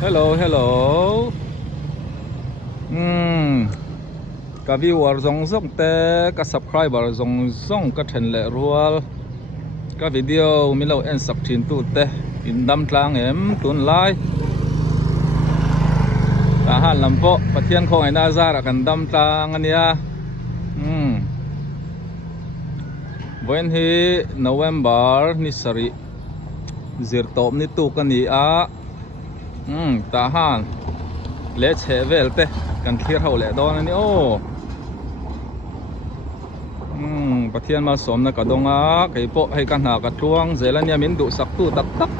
Hello. Ka viewer zong te ka subscriber zong ka then le rual ka video milo en sak thin tu te in dam tlang em tun lai ta han lampo pathian khong ai na zara kan dam tlang ania when he November ni sari zir top ni tu kan ni a ta han le che vel te kan thlir ho le don ani o pathian ma som na ka donga kai po hai kan ha ka thuang zelania min du sak tu tak tak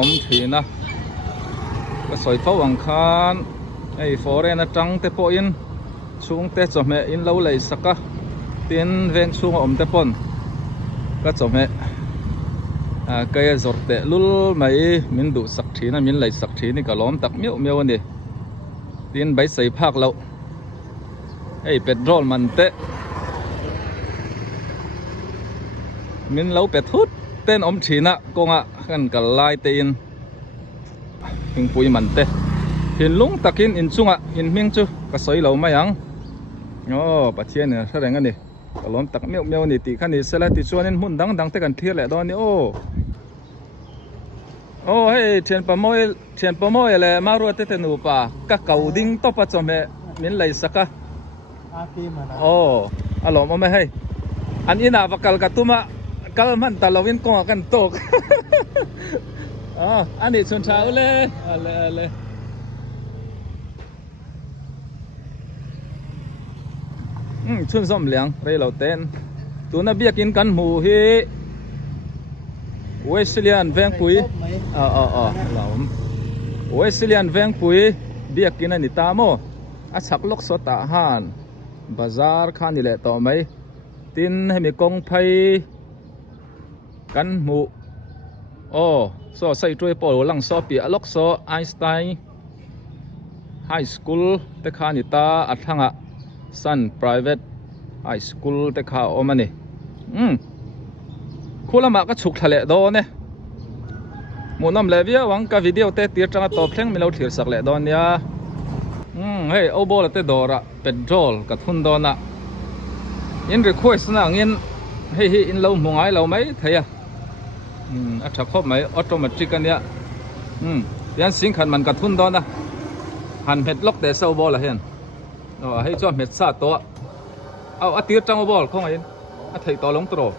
om thina ka soi tho wang khan ai foreign atang te po in chung te chome in lo lei saka tin veng chung om te pon ka chome cái giọt tệ lul mấy mình đủ sắc thí na mình lấy sắc thí ni cả lóm tắc miêu anh đi tin bấy sấy phạc lậu ấy petrol mình tệ mình lâu pet hút tên ông thí na công ạ gần cả lai tên hình bụi mình tệ hình lúng tắc in chung ạ in miếng chứ cái sấy lâu mấy ang bà chiên này sao đấy anh đi cả lóm tắc miêu này tí khăn đi sẽ lại tí chuan nên muốn đắng tới gần thiệt lại đó nữa hey thiền pa moi le maru te nu pa ka kau ding to pa chome min lai saka alom ome hey an ina vakal ka tuma kal man talawin ko kan tok ani chun thau le ale chun som liang rei lo ten tu na biakin kan mu hi Wesleyan veng pui laum Wesleyan veng pui biakin ani ta mo a chak lok so ta han bazar khan ni le to mai tin hemi kong phai kan mu so sai troi pol lang so pi alok so Einstein High School te khan ni ta athanga Sun Private High School te kha omani khula ma ka chuk thale do ne munam levia wang ka video te tir tanga top thleng milo thir sak le don ya hey obol te dora petrol ka thun dona in request na ngin hey in lo mungai lo mai thaya a tha khop mai automatic ania yan sing khan man ka thun dona han het lok te so bol a hen hey cho met sa to au a tir tang bol khong in a thei to long tro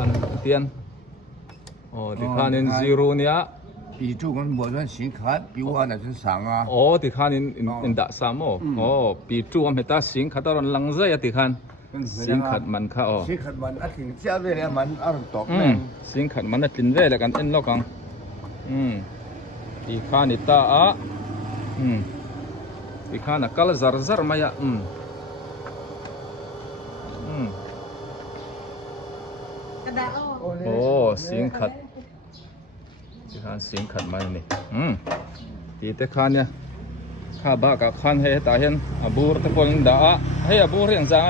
anh tiền thì khan in zero nia比这个我算新看，比我那是上啊。thì khan in đã sam bị chu am heta sing khata ron lang zai ti khan sing khat man kha新看man啊，挺家为了man啊，懂呢。sing khat man tin ve la kan en lo kang ti khan ita a ti khan kal zar maya sing khat ti khan sing khat mai ni ti te khan ya kha ba ka khan he ta hen abur te pon da he abur yang za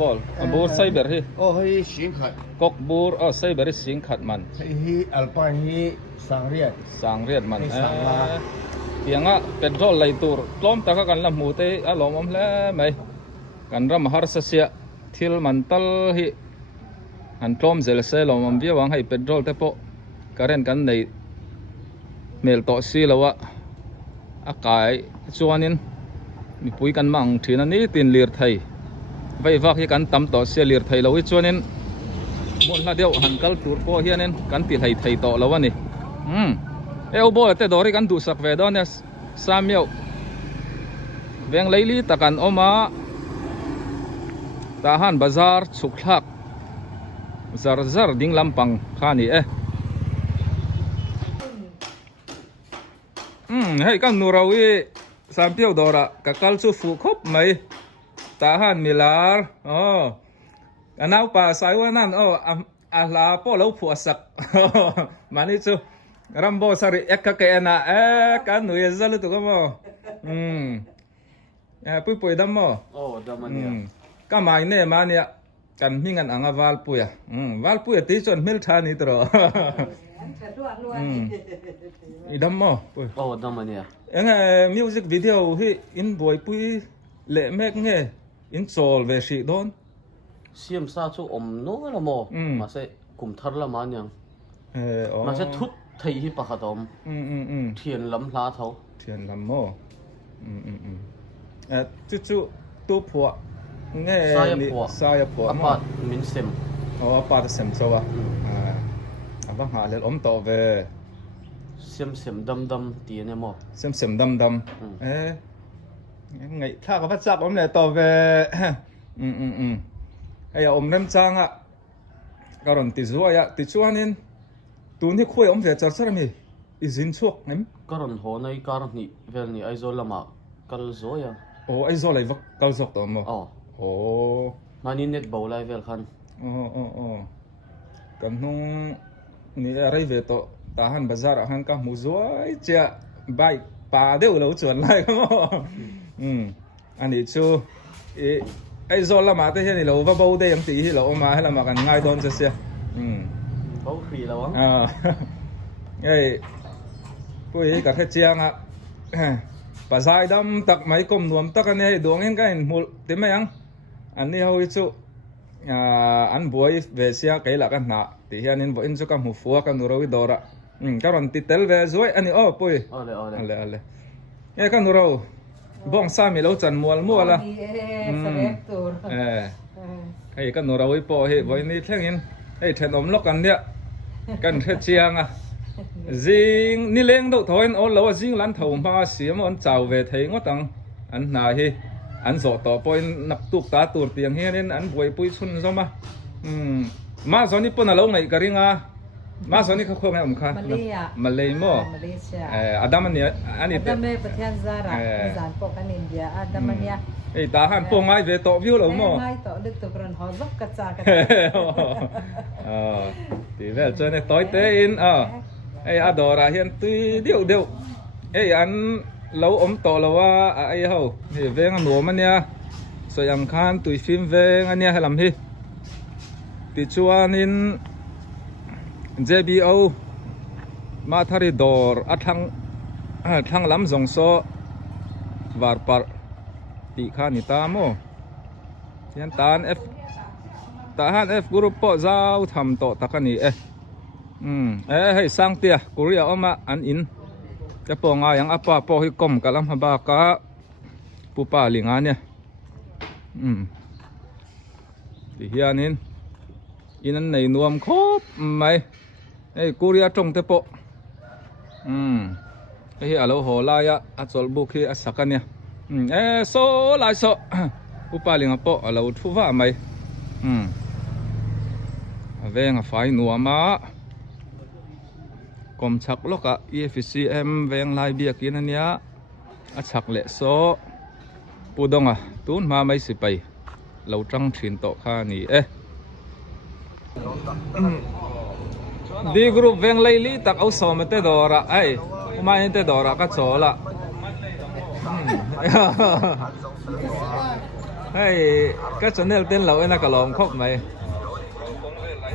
bol abur sai ber hi 嘿，新看， kok bur sai ber sing khat man 嘿，阿尔巴嘿，上热， sang riat man sang la. tianga petrol lai tur tlom ta ka kan la mu te a lom om le mai kan ram har sa sia thil man tal hi an tlom zel se lom om bia wang hai petrol te po karen kan nei mel to si lawa akai chuanin mi pui kan mang thina ni tin lir thai vai vak hi kan tam to se lir thai lawi chuanin mon la deu han kal tur po hianin kan ti thai to lawani eo bo te dori kan du sak ve don ya samyo veng leili takan oma tahan bazar chukhlak zar ding lampang khani hey kan nurawi sampio dora kakal chu fu khop mai tahan milar anau pa saiwanan ala po lo phu sak mani chu rambo sari ekka ke na kan nu yezalu tu mo pui dam mo damania. ka mai ne mania kan hingan anga wal puya ti chon mil thani tro อีดำมั้งปุ้ย โอ้ดำมันเนี่ย เอ็งมิวสิกวิดีโอที่อินบอยปุ้ยเละแม่งไงอินโซลเวชีโดน เสียมซาจูอมโน่ละโมมาเสกุมทัดละมันยัง อ๋อ มาเสทุดไทยที่ปะขัดอมเทียนล้ำลาเท้า เทียนลำมั้งจู่ตัวผัวไงสายผัว อ มั้ ปาง มินเซม อ๋อปาดเซมโซวะบังหาเลยต่อเว เสียมดำตีเนี่ยโม เซมดำไงถ้ากับพระจักรผมเนี่ยต่อเวไอ้อมเริ่มจังอ่ะการันติดชัวร์ติดชัวร์นี่ตัวนี้คุยอมเวจร์สระมีอิจินชัวร์เนี่ย การันหัวในการันนี่เวลนี่ไอโซละมากัลโซยัง โอ้ไอ้โซเลยวักกัลซอกตัวมั้ง อ๋อ โอ้ มานี่เน็ตเบาไลเวลคัน กันนุ่งนี่อะไรเวทตาหันบาซาร์หันกับมูซัวเจ้าใบป่าเดียวเราชวนไล่ก็มั้งอันนี้ชูไอ้โซละมาแต่เห็นนี่เราว่าเบาได้ยังตีเราเอามาให้เรามากันง่ายโดนเสียเบาฟรีแล้ววะไอ้ผู้หญิงกับเจียงอ่ะภาษาดำตักไม่ก้มนวมตักอันนี้ดวงเองกันมูเต็มไหมยังอันนี้เขาอิจูอันบวยเวเซียไกลละกันนะที่เฮียนินบวยอิจูกับหูฟัวกันนูเราวิดอระการันติเตลเวสวยอันนี้ปุ้ยอะไรไอ้กันนูเราบ้องสามีเราจันมัวละไอ้กันนูเราวิปโอเฮ้บวยนี่เท่านี้ไอ้เทนอมล็อกกันเนี่ยกันเชียงอ่ะจิงนี่เลี้ยงดูถอยอันเราจิงหลันถงมาเสียมันเจ้าเวทีงอตังอันไหนอันโสต่อปอยนับตุกตาตูดเตียงเฮียนี่อันบวยปุยชุนซะมามาสอนนี่ปนอะไรไงกันริงอ่ะมาสอนนี่เขาคุยไงผมค่ะมาเลยมั้งอาดามันเนี่ยอันนี้อาดามเป็นประเทศซาระจานปกอันอินเดียอาดามันเนี่ยไอ้ตาหันปงไงเวทวิวหรือมั้งไงต่อลึกตัวกระนหอซักกระจากันตีเวลเจอในต่อยเตอินไอ้อาดอราเฮียนตีเดียวไอ้อันเราอมต่อเราว่าไอ้เขานี่เวงหนูมันเนี่ยสวยงามตุยฟิล์มเวงอันเนี้ยให้ลำที่ติดชัวนิน JBO มาทาริดอร์ทั้งลำสงโซวาร์ปาร์ปีข้านิตาโมยันตานทหาร F กรุ๊ปปอเจ้าทำโตตะกันนี่ให้สร้างเตียกุริยาออกมาอันอินจะปองอย่างapa po hikom kalam habaka pupa linganเนี่ยที่เฮียนินอินันในนวมครบไหมไอ้กุริยาจงเตปะไอ้เฮียเราหัวลายอัศวบุคีอัศกันเนี่ยโซลายโซpupa lingan poเราทุว่าไหมเวงไฟหนัวมากรมชักลกEFCM เวงลายเบียกินอันเนี้ยชักเละโซปูดงตูนมาไม่สิไปเราจังถินโตข้านี่ดีกรุ๊ปเวงไลลี่ตักเอาสอมเตดอระไอ้มาเห็นเตดอระก็โซละไอ้ก็จะเนลเต้นเราไอ้นักลองครบไหม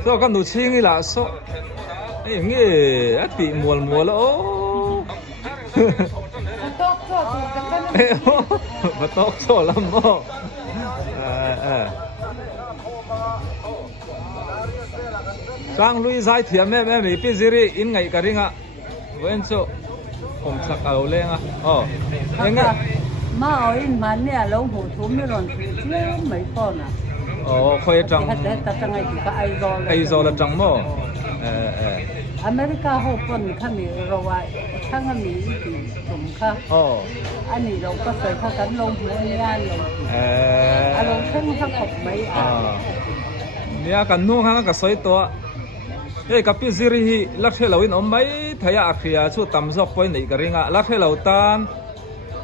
โซก็หนูชิงนี่ละโซไอ้เงี้ยตีมัวแล้วโอ้มาตอกโซ่ลำโม่สร้างลุยสายเทียมแม่มีพิซิริอินไงกันริงอ่ะเว้นโซ่ผมสักเอาเล้งอ่ะยังไงมาเอาอินมันเนี่ยลงหูทุ่มไม่หล่นเล่ไม่พอนะคอยจังแต่จังไงก็ไอโซละจังโม่อเมริกาเขาคนข้ามีเราว่าข้างมีที่สมค่ะอันนี้เราก็เคยเข้ากันลงหัวงานลงเราเพิ่งทั้งหมดไม่เนี่ยกันนุ่งห้างกับสวยตัวกับพี่ซิริลักเทลวินอมไม่ทายาเขียชุดตำซอกไปไหนกันริงอ่ะลักเทลวตัน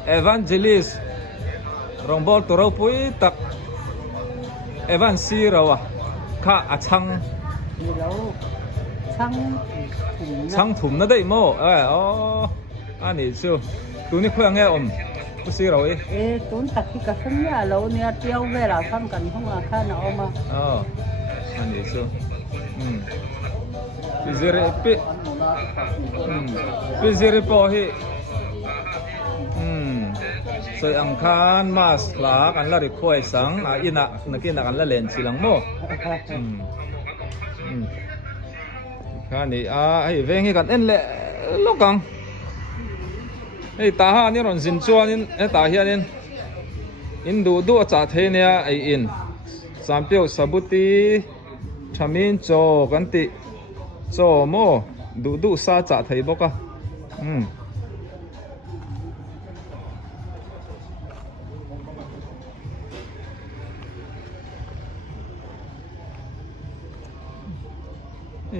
เอวานเจลิสรองบอลตัวเราปุ้ยตักเอวานซีเราอ่ะข้าชังช่างถุงนั่นได้โม่อันนี้ชูตัวนี้คุยยังไงผู้ซื้อเราตัวนี้ตักที่กระสันเนี่ยเราเนี่ยเที่ยวเวลาทำกันห้องอาคารเอามาอันนี้ชูพี่ซื้อพี่ พิซิริโปฮิสวยอังคารมาสลากันละริคอยสังอินะนักกินกันละเลนสิลังโมข้านี่ให้เวงให้กันเอ็นเละลูกกังไอ้ตาฮานี่รอนสินชัวนี่ไอ้ตาเฮียนี่อินดูจ่าเทเนี่ยไอ้อินสามเปียวสบุตีทามินโจกันติโจโมดูซาจ่าเทยบอกะ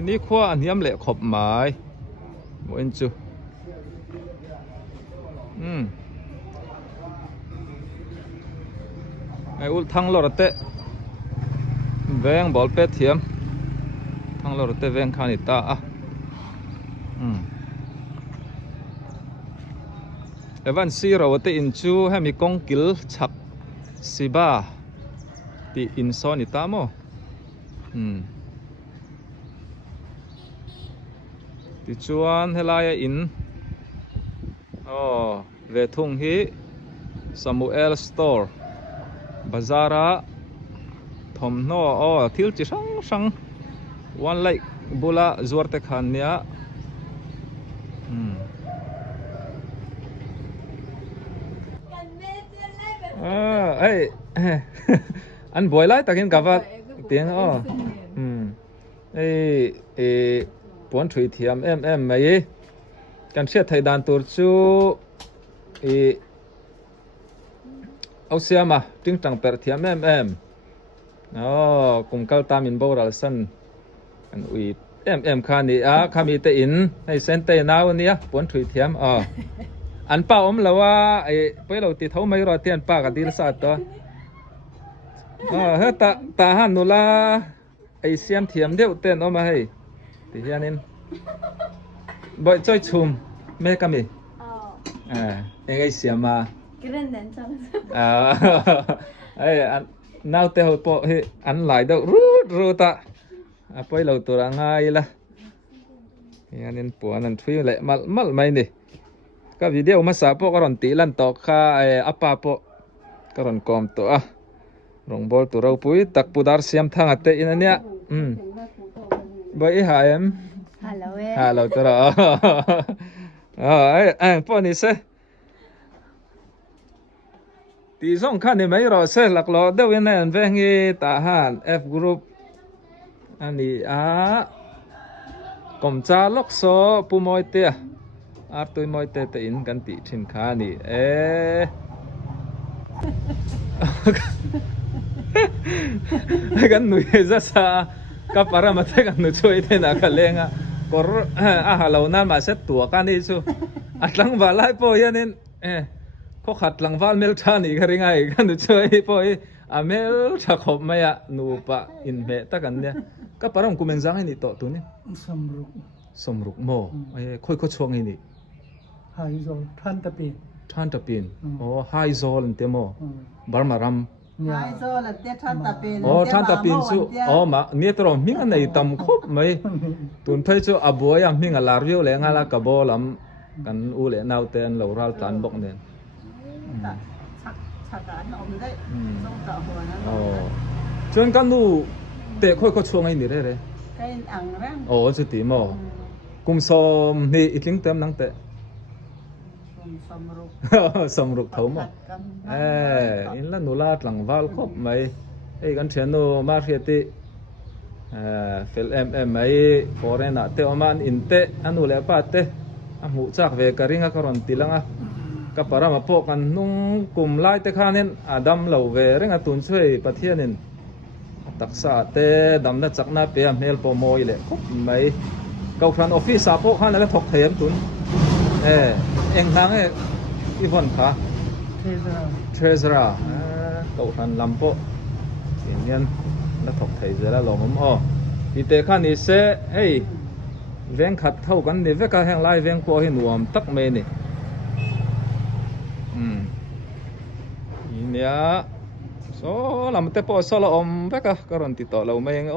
นี่ขั้วอันนี้มเละขบหมายโมเอ็นจูไอ้อุลทั้งโลรเตะแวงบอลเป็ดเทียมทั้งโลรเตะแวงคานิตาเอวันซีเราเตอินจูให้มีกงกิลฉักสิบาตีอินซอนิตาโมติจวนเฮลายอินเวทุงฮีซามูเอลสโตร์บาซาระทอมโนทิลจิสังวันไลบุลาจวดเตขันเนียอันบ่อยไล่ตะกินกับว่าเตียงปวนถุยเทียมไหมกันเชื่อไทยดานตัวจูเอาเสียมาจึงจังเปิดเทียมกลุ่มเกาตามินโบราณสันอันอุยคานี่ขามีเตอินให้เซนเตนาวเนี่ยปวนถุยเทียมอันป้าเราว่าไปเราติดเท้าไม่รอเตียนป้ากันดีละสัตว์ตัวเฮ้ตาหันนุลาเสียมเทียมเดียวเต้นออกมาให้ที่เฮียนินบ่อยจ้อยชุมแม่ก็มีเสียมาอันน่าเตะหัวโปอันหลายดอกรู้ตาไปเราตัวง่ายละเฮียนินปวนันทุยเลยมัลไม่นี่ก็วิดีโอมาสาปก็รอนตีลันตอกข้าอัปปาปก็รอนกอมตัวรองบอลตัวเราปุ้ยตักปูดาร์เสียมทางอัตเตอินเนี่ยบ่อยหายฮัลโหลตัวเราพอนี่เสตีส่งขันนี่ไม่รอเสหลักล้อเดี๋ยวยังไงอันเวงตาหัน F group อันนี้กอมจ้าล็อกโซปูมอยเตียตุยมอยเตะอินกันติชินขานี่กันหนุ่ยจะซากับปารามาเตกันหนุ่ยช่วยเทนักเลงก็ฮัลโหลนั่นมาเซตตัวกันนี่ชูอัดหลังวาลายปอยนี่เขาขัดหลังวาลเมลชานี่ก็ยังไงกันหนุ่ยช่วยปอยเมลชาขบไม่นูปะอินเมตะกันเนี่ยกับปารามกูเมนจังนี่ต่อตัวนี้สมรุกโมค่อยช่วงนี่ไฮโซท่านตะปีนไฮโซลเตโมบาร์มารัมไฮโซลเตท่านตะปีนท่านตะปีนซูมาเนี่ยตรอมิงอันไหนตำคบไหมตุนเพยจูอับวยมิงอัลลาร์วิวเลยงาลากระโบลำกันอูเลนาวเตนเหล่ารัลตันบอกเนี่ยชักการอมได้ต้องต่อหัวนั้นจนกันดูเตะค่อยช่วงไอ้นี่เลยใกล้อ่างร่างสุดที่โมกุมสมนี่อีกลิงเต็มนังเตะสมรุกเท่ามั้งอินละนุลาดหลังวาลครบไหมกันเชียนโนมาเรียติฟิลไหมฟอร์เรนเตอมันอินเตอนุเลปาเตหูจักเวการิงกรอนติลังกับปารามาพกันนุ่งกลุ่มไล่เตคานินดัมเหล่าเวเรื่องตุนช่วยประเทศนินตักษาเตดัมนัดจักนาเปียเมลโปโมยเลยครบไหมเกาครันออฟฟิศสาพกขันแล้วถกเทียมตุนเองทางอีฟอนค่ะเทรซราเกาครันลำโปเสียงเงี้ยแล้วถกเทียมแล้วหลงที่เตขันนี่เซ่เวงขัดเท่ากันนี่เวกแห่งไล่เวงพอให้หนวมตักเมนี่เนี่ยโซลำเตปอโซลอมเวกกรอนติดต่อเราไม่ยัง